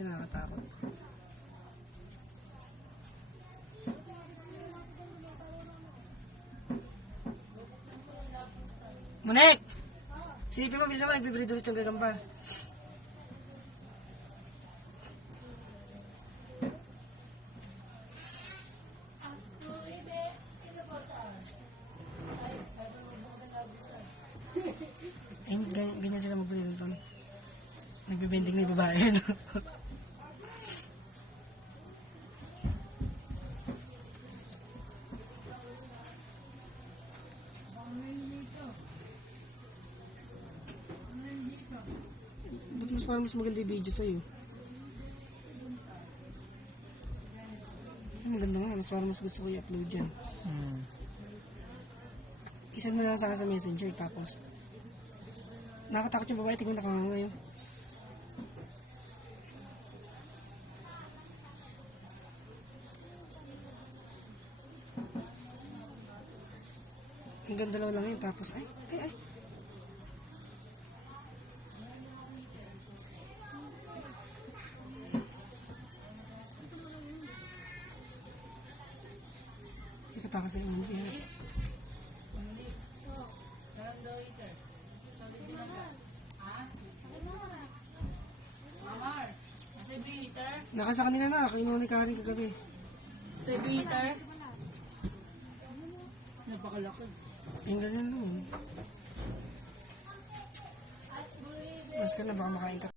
Ay, nakakatakot. Munek! Silipin mo, bisa mo, nagbibrido ulit yung gagamba. Ay, ganyan sila magbrido doon. Nagbibending na yung babae, no? Ba't parang mas maganda yung video sa'yo? Ay, maganda nga. Mas gusto ko i-upload yan. Isan mo na lang sana sa messenger, tapos nakatakot yung babae, tingin nakanganga yun. Ang ganda lang yun, tapos ay. Ikatakas sa yung mga. Nakasa kanina na, kainuha ni Karen kagabi. Sa bitter? Napakalaki. Yung ganyan naman. Mas ka na, baka makain ka.